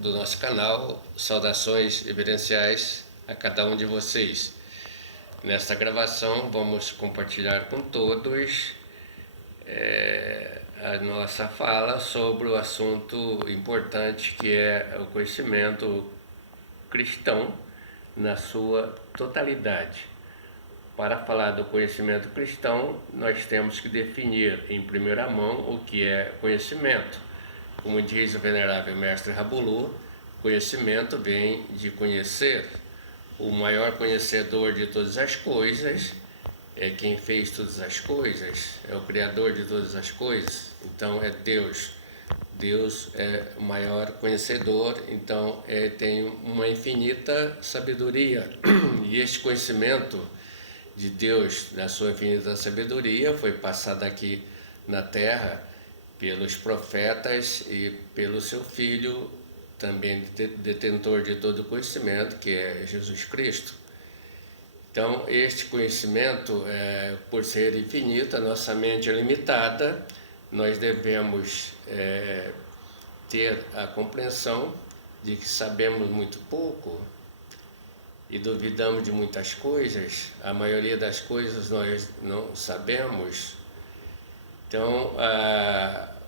do nosso canal. Saudações reverenciais a cada um de vocês. Nesta gravação vamos compartilhar com todos a nossa fala sobre o assunto importante que é o conhecimento cristão na sua totalidade. Para falar do conhecimento cristão, nós temos que definir em primeira mão o que é conhecimento. Como diz o venerável mestre Rabulu, conhecimento vem de conhecer. O maior conhecedor de todas as coisas é quem fez todas as coisas, é o Criador de todas as coisas, então é Deus. Deus é o maior conhecedor, então tem uma infinita sabedoria. E este conhecimento de Deus, da sua infinita sabedoria, foi passado aqui na terra pelos profetas e pelo seu Filho, também detentor de todo o conhecimento, que é Jesus Cristo. Então, este conhecimento, por ser infinito, a nossa mente é limitada, nós devemos ter a compreensão de que sabemos muito pouco e duvidamos de muitas coisas. A maioria das coisas nós não sabemos. Então,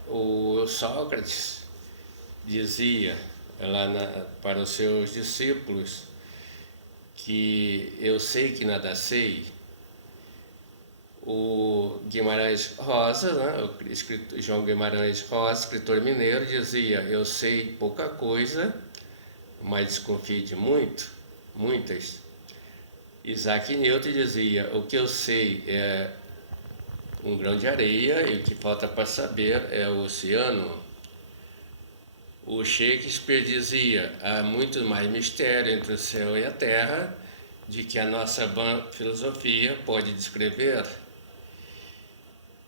o Sócrates dizia lá para os seus discípulos que eu sei que nada sei. O Guimarães Rosa, né, o João Guimarães Rosa, escritor mineiro, dizia: eu sei pouca coisa, mas desconfio de muitas. Isaac Newton dizia: o que eu sei é um grão de areia e o que falta para saber é o oceano. O Shakespeare dizia: há muito mais mistério entre o céu e a terra de que a nossa vã filosofia pode descrever.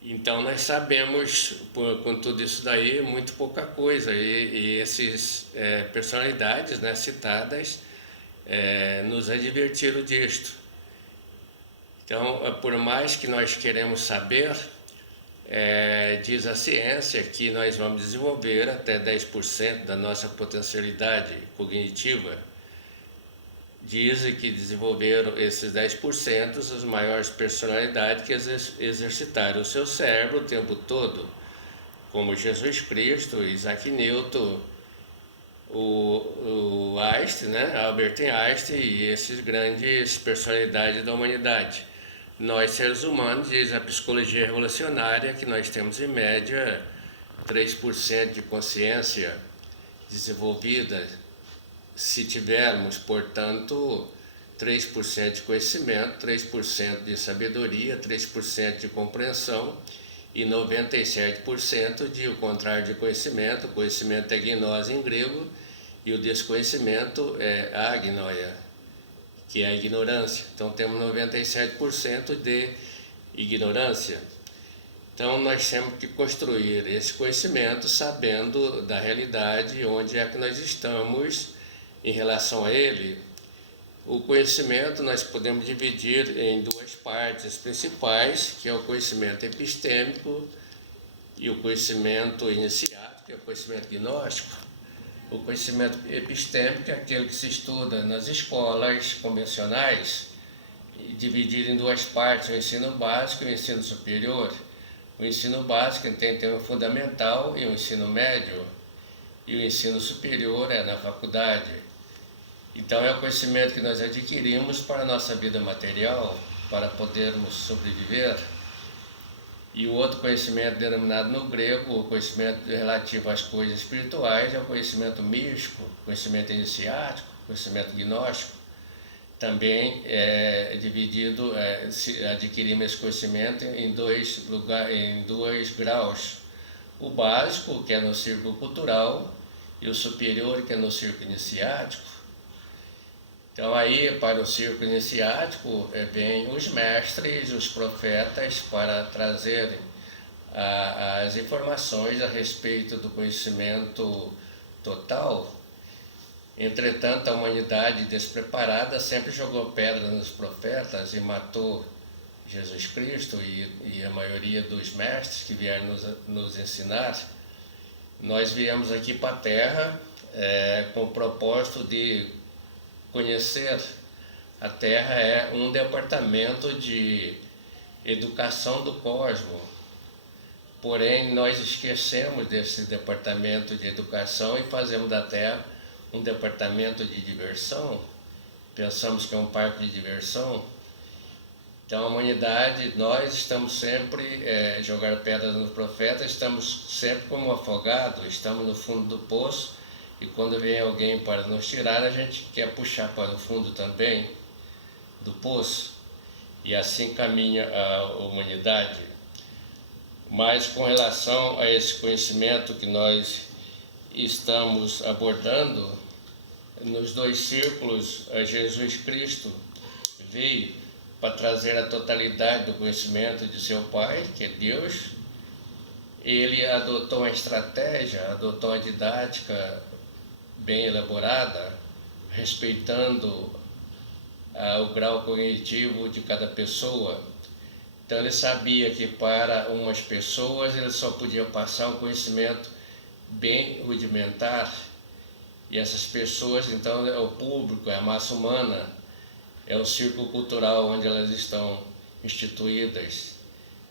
Então nós sabemos, com tudo isso daí, muito pouca coisa, e essas personalidades, né, citadas nos advertiram disto. Então, por mais que nós queremos saber, diz a ciência que nós vamos desenvolver até 10% da nossa potencialidade cognitiva. Dizem que desenvolveram esses 10% as maiores personalidades que exercitaram o seu cérebro o tempo todo, como Jesus Cristo, Isaac Newton, o Einstein, né? Albert Einstein e esses grandes personalidades da humanidade. Nós, seres humanos, diz a psicologia revolucionária que nós temos em média 3% de consciência desenvolvida. Se tivermos, portanto, 3% de conhecimento, 3% de sabedoria, 3% de compreensão e 97% de o contrário de conhecimento. O conhecimento é gnose em grego e o desconhecimento é agnoia, que é a ignorância. Então temos 97% de ignorância. Então nós temos que construir esse conhecimento sabendo da realidade, onde é que nós estamos em relação a ele. O conhecimento nós podemos dividir em duas partes principais, que é o conhecimento epistêmico e o conhecimento iniciático, que é o conhecimento gnóstico. O conhecimento epistêmico é aquele que se estuda nas escolas convencionais, dividido em duas partes, o ensino básico e o ensino superior. O ensino básico tem o fundamental e o ensino médio, e o ensino superior é na faculdade. Então é o conhecimento que nós adquirimos para a nossa vida material, para podermos sobreviver. E o outro conhecimento denominado no grego, o conhecimento relativo às coisas espirituais, é o conhecimento místico, conhecimento iniciático, conhecimento gnóstico. Também é dividido, adquirimos esse conhecimento em dois graus. O básico, que é no círculo cultural, e o superior, que é no círculo iniciático. Então aí, para o círculo iniciático, vêm os mestres, os profetas, para trazerem as informações a respeito do conhecimento total. Entretanto, a humanidade despreparada sempre jogou pedra nos profetas e matou Jesus Cristo e a maioria dos mestres que vieram nos ensinar. Nós viemos aqui para a Terra com o propósito de conhecer a Terra, é um departamento de educação do cosmos. Porém, nós esquecemos desse departamento de educação e fazemos da Terra um departamento de diversão. Pensamos que é um parque de diversão. Então a humanidade, nós estamos sempre jogar pedras nos profetas, estamos sempre como afogados, estamos no fundo do poço, e quando vem alguém para nos tirar, a gente quer puxar para o fundo também do poço, e assim caminha a humanidade. Mas com relação a esse conhecimento que nós estamos abordando, nos 2 círculos, Jesus Cristo veio para trazer a totalidade do conhecimento de seu Pai, que é Deus. Ele adotou uma estratégia, adotou uma didática bem elaborada, respeitando o grau cognitivo de cada pessoa. Então ele sabia que para umas pessoas ele só podia passar um conhecimento bem rudimentar, e essas pessoas, então, é o público, é a massa humana, é o círculo cultural onde elas estão instituídas.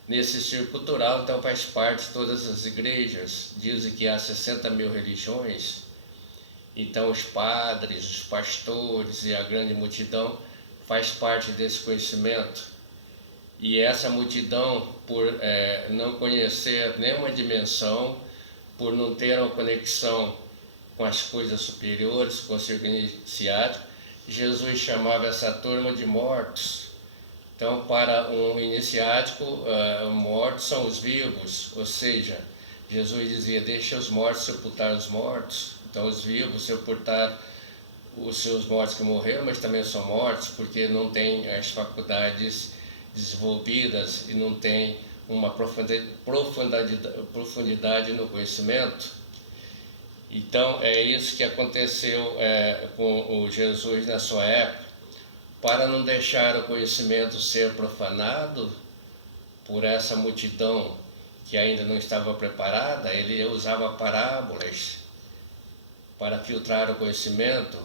Nesse círculo cultural, então, faz parte de todas as igrejas. Dizem que há 60 mil religiões. Então, os padres, os pastores e a grande multidão faz parte desse conhecimento. E essa multidão, por não conhecer nenhuma dimensão, por não ter uma conexão com as coisas superiores, com o círculo iniciático, Jesus chamava essa turma de mortos. Então, para um iniciático, mortos são os vivos, ou seja, Jesus dizia, deixa os mortos sepultar os mortos. Então, os vivos sepultar os seus mortos que morreram, mas também são mortos, porque não têm as faculdades desenvolvidas e não tem uma profundidade no conhecimento. Então é isso que aconteceu com o Jesus na sua época. Para não deixar o conhecimento ser profanado por essa multidão que ainda não estava preparada, ele usava parábolas para filtrar o conhecimento.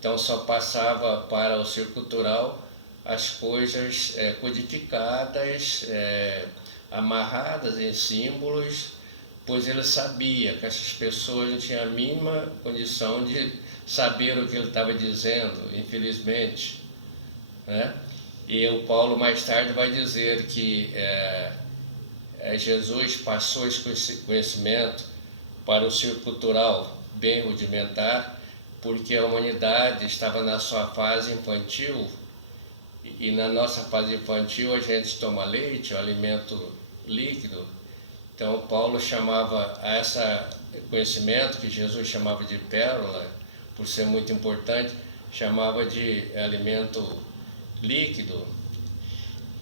Então só passava para o círculo cultural as coisas codificadas, amarradas em símbolos, pois ele sabia que essas pessoas não tinham a mínima condição de saber o que ele estava dizendo, infelizmente, né? E o Paulo mais tarde vai dizer que Jesus passou esse conhecimento para o círculo cultural bem rudimentar, porque a humanidade estava na sua fase infantil, e na nossa fase infantil a gente toma leite, o alimento líquido. Então Paulo chamava esse conhecimento, que Jesus chamava de pérola, por ser muito importante, chamava de alimento líquido,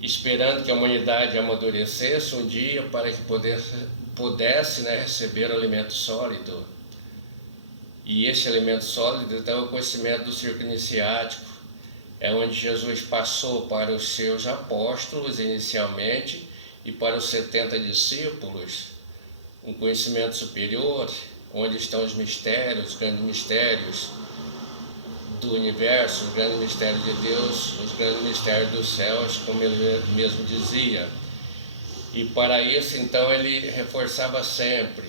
esperando que a humanidade amadurecesse um dia para que pudesse receber o alimento sólido. E esse alimento sólido então, é o conhecimento do círculo iniciático, é onde Jesus passou para os seus apóstolos inicialmente e para os 70 discípulos, um conhecimento superior, onde estão os mistérios, os grandes mistérios do universo, os grandes mistérios de Deus, os grandes mistérios dos céus, como ele mesmo dizia. E para isso, então, ele reforçava sempre: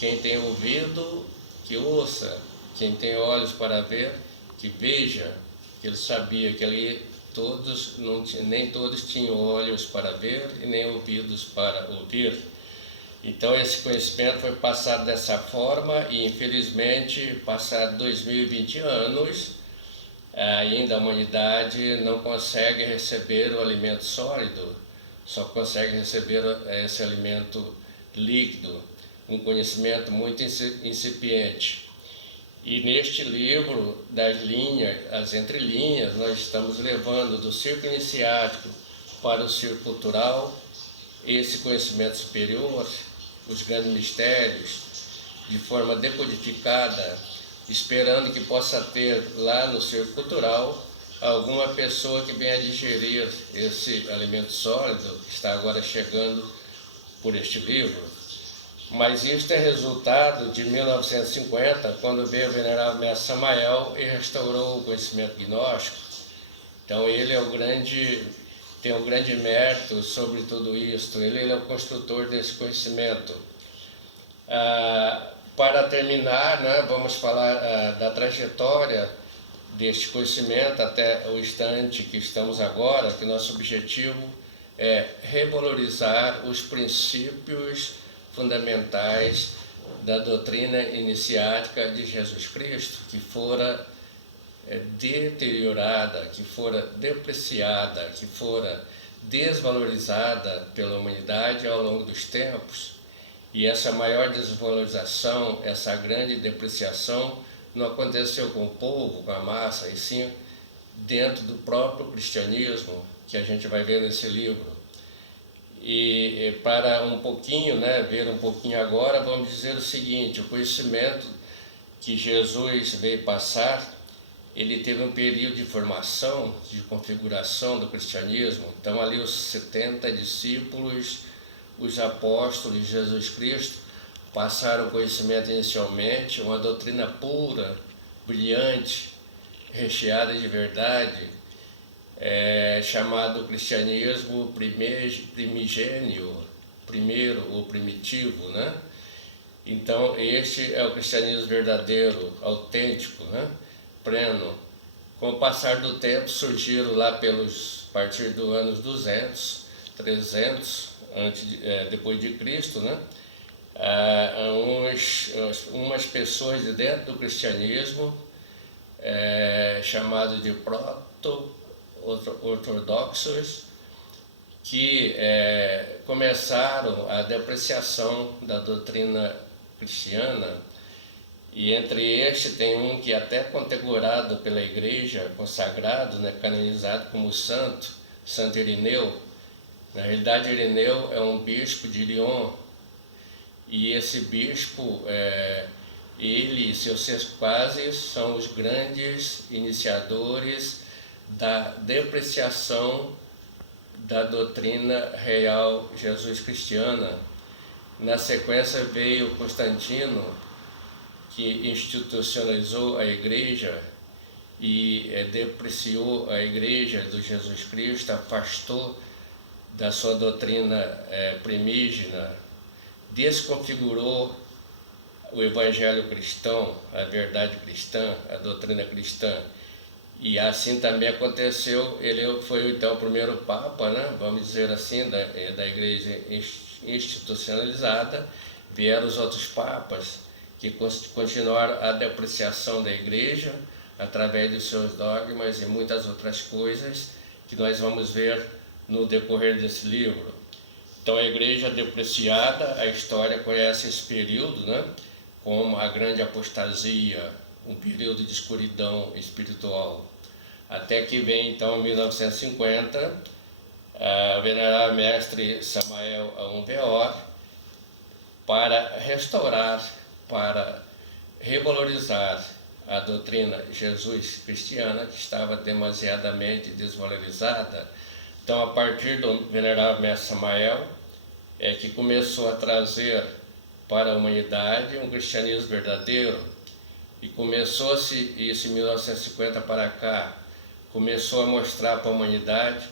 quem tem ouvido, que ouça; quem tem olhos para ver, que veja. Que ele sabia que ali nem todos tinham olhos para ver e nem ouvidos para ouvir. Então esse conhecimento foi passado dessa forma e infelizmente, passados 2020 anos, ainda a humanidade não consegue receber o alimento sólido, só consegue receber esse alimento líquido, um conhecimento muito incipiente. E neste livro das linhas, as entrelinhas, nós estamos levando do círculo iniciático para o círculo cultural esse conhecimento superior, os grandes mistérios, de forma decodificada, esperando que possa ter lá no círculo cultural alguma pessoa que venha digerir esse alimento sólido que está agora chegando por este livro. Mas isto é resultado de 1950, quando veio o venerável mestre Samael e restaurou o conhecimento gnóstico. Então ele é tem um grande mérito sobre tudo isso, ele é o construtor desse conhecimento. Para terminar, né, vamos falar da trajetória deste conhecimento até o instante que estamos agora, que nosso objetivo é revalorizar os princípios fundamentais da doutrina iniciática de Jesus Cristo, que fora deteriorada, que fora depreciada, que fora desvalorizada pela humanidade ao longo dos tempos. E essa maior desvalorização, essa grande depreciação, não aconteceu com o povo, com a massa, e sim dentro do próprio cristianismo, que a gente vai ver nesse livro. E para um pouquinho, né, ver um pouquinho agora, vamos dizer o seguinte: o conhecimento que Jesus veio passar, ele teve um período de formação, de configuração do cristianismo. Então ali os 70 discípulos, os apóstolos de Jesus Cristo, passaram o conhecimento inicialmente, uma doutrina pura, brilhante, recheada de verdade, chamado cristianismo primigênio, primeiro ou primitivo, né? Então este é o cristianismo verdadeiro, autêntico, né? Pleno. Com o passar do tempo surgiram lá a partir do anos 200, 300, depois de Cristo, né? Umas pessoas de dentro do cristianismo, chamado de proto-ortodoxos, que começaram a depreciação da doutrina cristiana, e entre estes tem um que até condecorado pela igreja, consagrado, né, canonizado como santo, Santo Irineu. Na realidade, Irineu é um bispo de Lyon, e esse bispo, ele e seus sequazes são os grandes iniciadores da depreciação da doutrina real Jesus cristiana. Na sequência veio Constantino, que institucionalizou a igreja e depreciou a igreja do Jesus Cristo, afastou da sua doutrina primígena, desconfigurou o evangelho cristão, a verdade cristã, a doutrina cristã. E assim também aconteceu, ele foi então o primeiro papa, né, vamos dizer assim, da igreja institucionalizada. Vieram os outros papas que continuaram a depreciação da igreja através dos seus dogmas e muitas outras coisas que nós vamos ver no decorrer desse livro. Então a igreja depreciada, a história conhece esse período, né, como a grande apostasia, um período de escuridão espiritual. Até que vem então em 1950, o venerável mestre Samael Aun Weor, para restaurar, para revalorizar a doutrina Jesus cristiana, que estava demasiadamente desvalorizada. Então, a partir do venerável mestre Samael, que começou a trazer para a humanidade um cristianismo verdadeiro, e começou-se isso em 1950 para cá, começou a mostrar para a humanidade,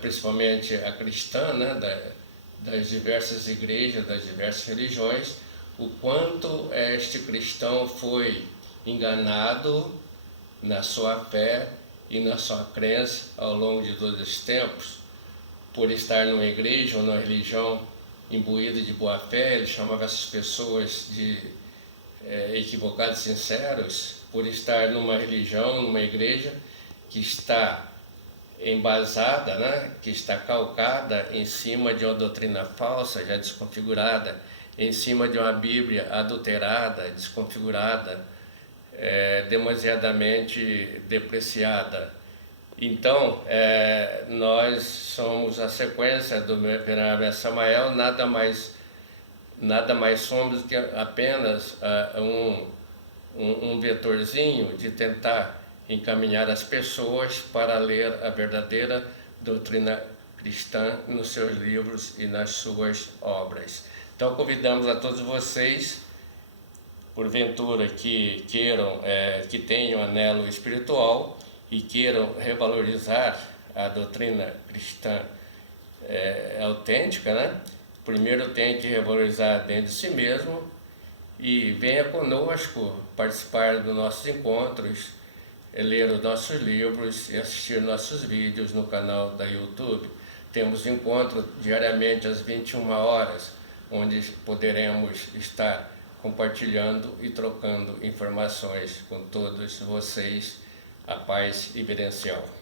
principalmente a cristã, né, das diversas igrejas, das diversas religiões, o quanto este cristão foi enganado na sua fé e na sua crença ao longo de todos esses tempos, por estar numa igreja ou numa religião imbuída de boa fé. Ele chamava essas pessoas de equivocados sinceros, por estar numa religião, numa igreja que está embasada, né, que está calcada em cima de uma doutrina falsa, já desconfigurada, em cima de uma Bíblia adulterada, desconfigurada, demasiadamente depreciada. Então, nós somos a sequência do venerável Samael, nada mais somos do que apenas um vetorzinho de tentar encaminhar as pessoas para ler a verdadeira doutrina cristã nos seus livros e nas suas obras. Então, Então convidamos a todos vocês, porventura que queiram, que tenham anelo espiritual e queiram revalorizar a doutrina cristã autêntica, né? Primeiro tem que revalorizar dentro de si mesmo e venha conosco participar dos nossos encontros, ler os nossos livros e assistir nossos vídeos no canal da YouTube. Temos encontro diariamente às 21 horas, onde poderemos estar compartilhando e trocando informações com todos vocês. A paz evidencial.